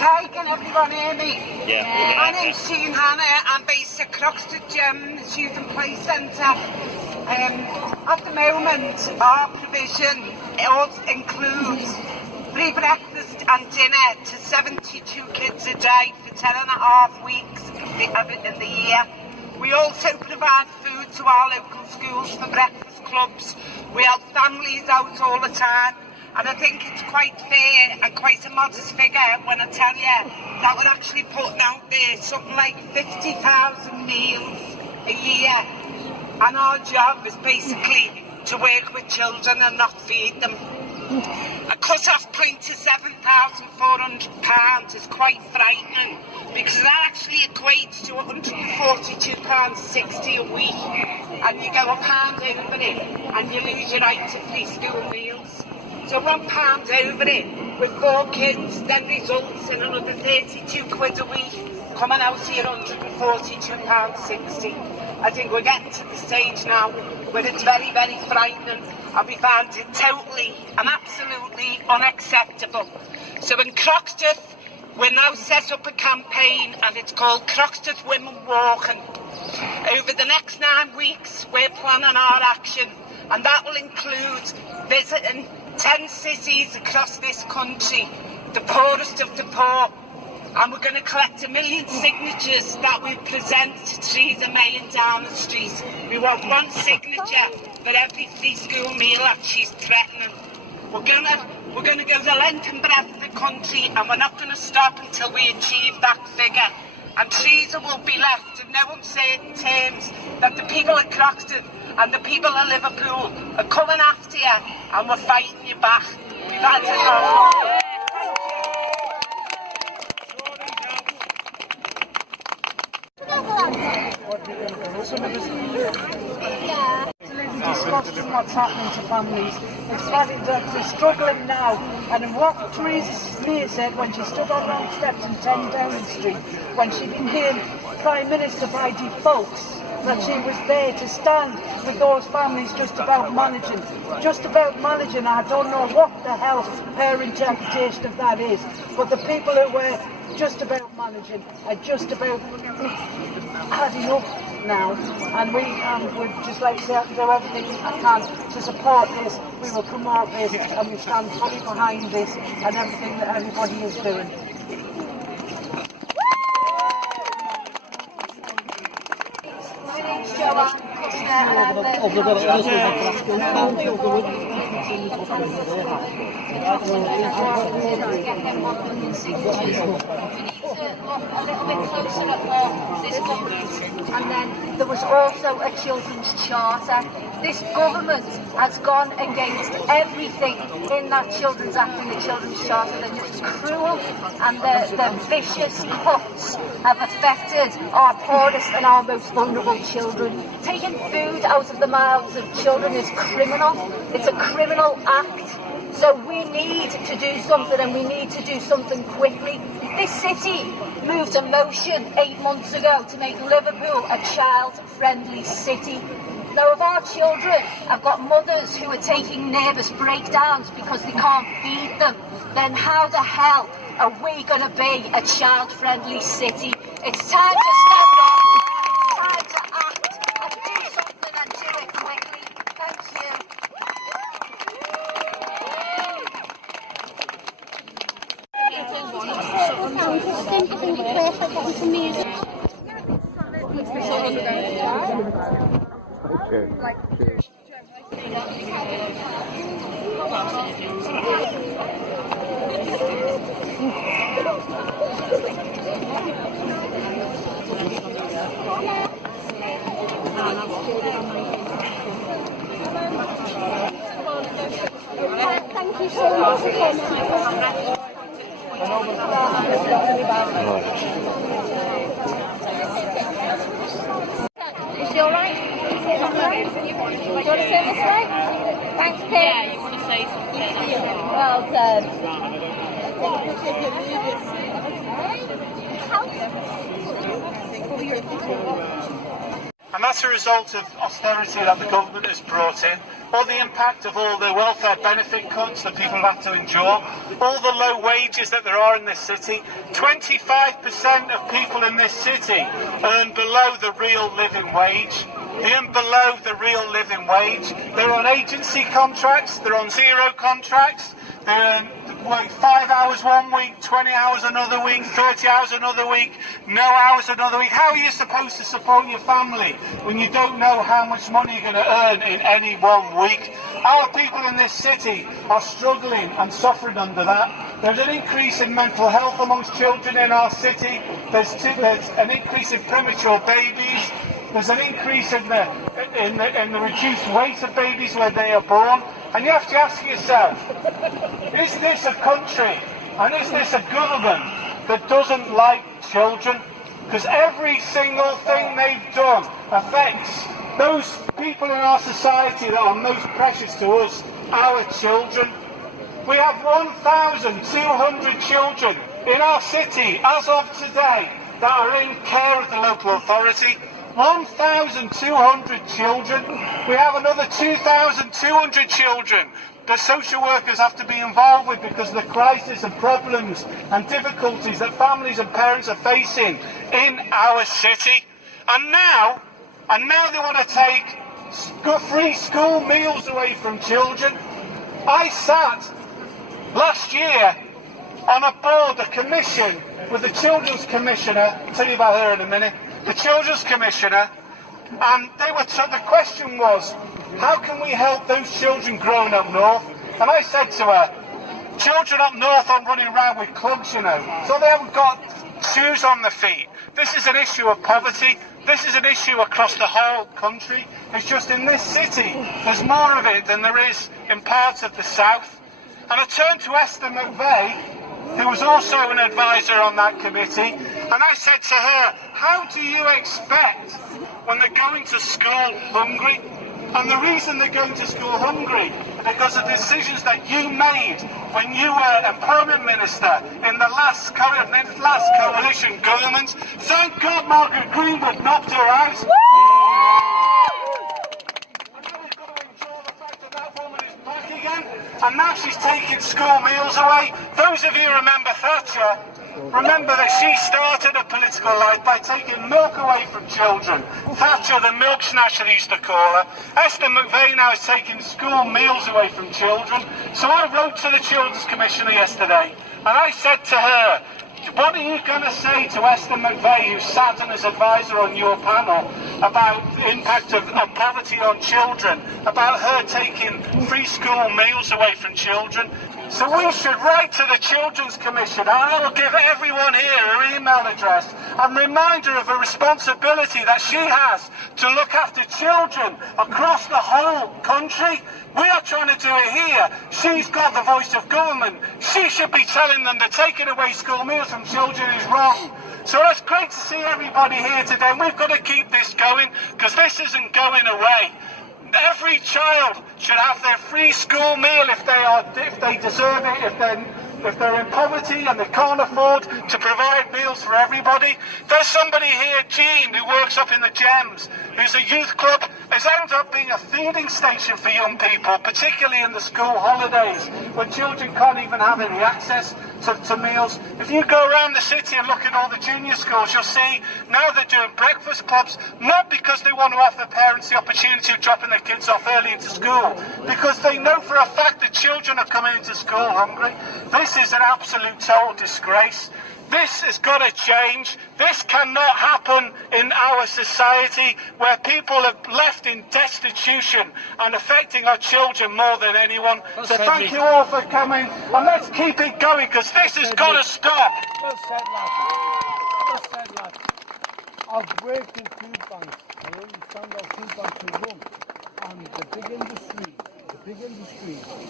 Okay, can everyone hear me? Yeah. My name's Jean Hannah. I'm based at Croxted Gems Youth and Play Centre. At the moment, our provision also includes free breakfast and dinner to 72 kids a day for 10.5 weeks in the year. We also provide food to our local schools for breakfast clubs. We help families out all the time. And I think it's quite fair and quite a modest figure when I tell you that we're actually putting out there something like 50,000 meals a year. And our job is basically to work with children and not feed them. A cut-off point to £7,400 is quite frightening because that actually equates to £142.60 a week. And you go £1 over it and you lose your right to free school meals. So £1 over it with 4 kids then results in another 32 quid a week, coming out to your £142.60. I think we're getting to the stage now where it's very, very frightening and we find it totally and absolutely unacceptable. So in Croxted, we're now set up a campaign and it's called Croxted Women Walking. Over the next 9 weeks, we're planning our action and that will include visiting 10 cities across this country, the poorest of the poor, and we're going to collect 1 million signatures that we present to Theresa May in Downing Street. We want 1 signature for every free school meal that she's threatening. We're going to go the length and breadth of the country and we're not going to stop until we achieve that figure. And Theresa will be left in no uncertain terms that the people of Croxted and the people of Liverpool are coming after you and we're fighting you back. We've had enough. Absolutely disgusting what's happening to families. It's funny that they're struggling now. And what Theresa May said when she stood on those steps in 10 Downing Street, when she became Prime Minister by default, that she was there to stand with those families just about managing. Just about managing, I don't know what the hell her interpretation of that is, but the people who were just about managing are just about had enough now. And we would just like to say I can do everything I can to support this. We will promote this and we stand fully behind this and everything that everybody is doing. And then there was also a children's charter. This government has gone against everything in that Children's Act and the Children's Charter. They're just cruel and the vicious cuts have affected our poorest and our most vulnerable children. Taking food out of the mouths of children is criminal. It's a criminal act. So we need to do something and we need to do something quickly. This city moved a motion 8 months ago to make Liverpool a child-friendly city. Now, if our children have got mothers who are taking nervous breakdowns because they can't feed them, then how the hell are we going to be a child-friendly city? It's time to stand up, it's time to act and do something and do it quickly. Thank you. Thank you so much for coming. Is she alright? Do you want to say this way? Thanks, Pip. Yeah, you want to say something. Well done. And That's a result of austerity that the government has brought in, or the impact of all the welfare benefit cuts that people have to endure, all the low wages that there are in this city. 25% of people in this city earn below the real living wage. They earn below the real living wage. They're on agency contracts, they're on zero contracts, they earn like 5 hours one week, 20 hours another week, 30 hours another week, no hours another week. How are you supposed to support your family when you don't know how much money you're going to earn in any one week? Our people in this city are struggling and suffering under that. There's an increase in mental health amongst children in our city. There's an increase in premature babies. There's an increase in the reduced weight of babies when they are born. And you have to ask yourself, is this a country and is this a government that doesn't like children? Because every single thing they've done affects those people in our society that are most precious to us, our children. We have 1,200 children in our city as of today that are in care of the local authority. 1,200 children. We have another 2,200 children that social workers have to be involved with because of the crisis and problems and difficulties that families and parents are facing in our city. And now they want to take free school meals away from children. I sat last year on a board, a commission, with the Children's Commissioner. I'll tell you about her in a minute. The Children's Commissioner, and the question was, how can we help those children growing up north? And I said to her, children up north aren't running around with clubs, you know, so they haven't got shoes on their feet. This is an issue of poverty. This is an issue across the whole country. It's just in this city, there's more of it than there is in parts of the south. And I turned to Esther McVeigh, who was also an advisor on that committee, and I said to her, how do you expect when they're going to school hungry? And the reason they're going to school hungry is because of decisions that you made when you were Employment Minister in the last coalition government. Thank God Margaret Greenwood knocked her out. And now she's taking school meals away. Those of you who remember Thatcher, remember that she started a political life by taking milk away from children. Thatcher, the milk snatcher, they used to call her. Esther McVeigh now is taking school meals away from children. So I wrote to the Children's Commissioner yesterday, and I said to her, what are you going to say to Esther McVeigh, who sat as advisor on your panel, about the impact of poverty on children, about her taking free school meals away from children? So we should write to the Children's Commission, and I will give everyone here her email address, and remind her of a responsibility that she has to look after children across the whole country. We are trying to do it here. She's got the voice of government. She should be telling them that taking away school meals from children is wrong. So it's great to see everybody here today, and we've got to keep this going, because this isn't going away. Every child should have their free school meal if they deserve it, if they're in poverty and they can't afford to provide meals for everybody. There's somebody here, Jean, who works up in the Gems, who's a youth club, has ended up being a feeding station for young people, particularly in the school holidays, when children can't even have any access to meals. If you go around the city and look at all the junior schools, you'll see now they're doing breakfast clubs, not because they want to offer parents the opportunity of dropping their kids off early into school, because they know for a fact that children are coming into school hungry. This is an absolute total disgrace. This has got to change. This cannot happen in our society, where people are left in destitution and affecting our children more than anyone. So thank you all for coming, and let's keep it going, because this has got to stop. Well said, lads. Well said, lads. I've worked in food banks. I understand how food banks are run. And the big industry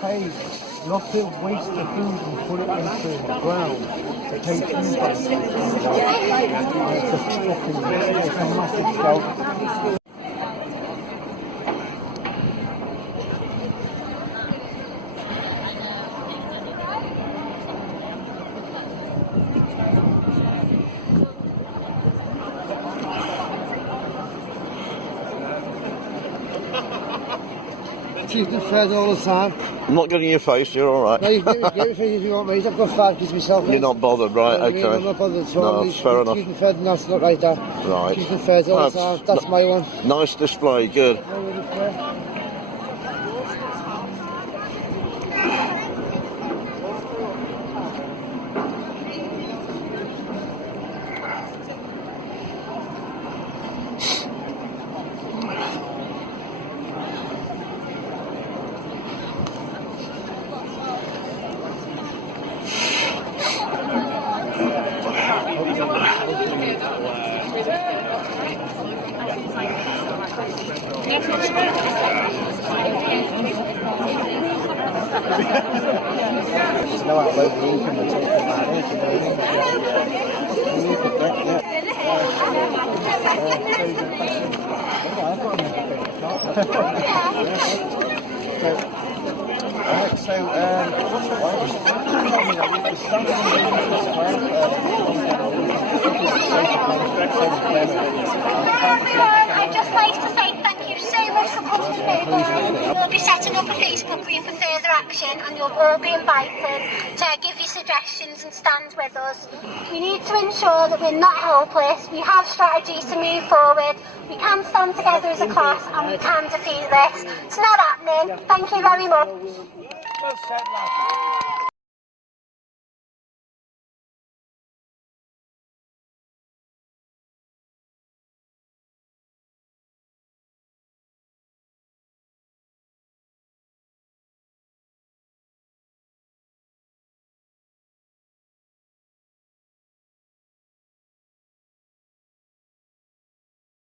pays not to waste the food and put it into the ground. They pay food banks. It's a massive joke. She's been fed all the time. I'm not getting your face, you're alright. No, you can get me if you want me. I've got fat kids myself. You're not bothered, right? I mean, Okay. I'm not bothered at all. No, fair enough. She's been fed and that's not like that. Right. She's been fed all the time. That's my one. Nice display, good. I'd just like to say thank you so much for coming to Millwall. We'll be setting up a Facebook group for further action and you'll all be invited to give your suggestions and stand with us. We need to ensure that we're not hopeless. We have strategies to move forward. We can stand together as a class and we can defeat this. It's not happening. Thank you very much. Well said, lad.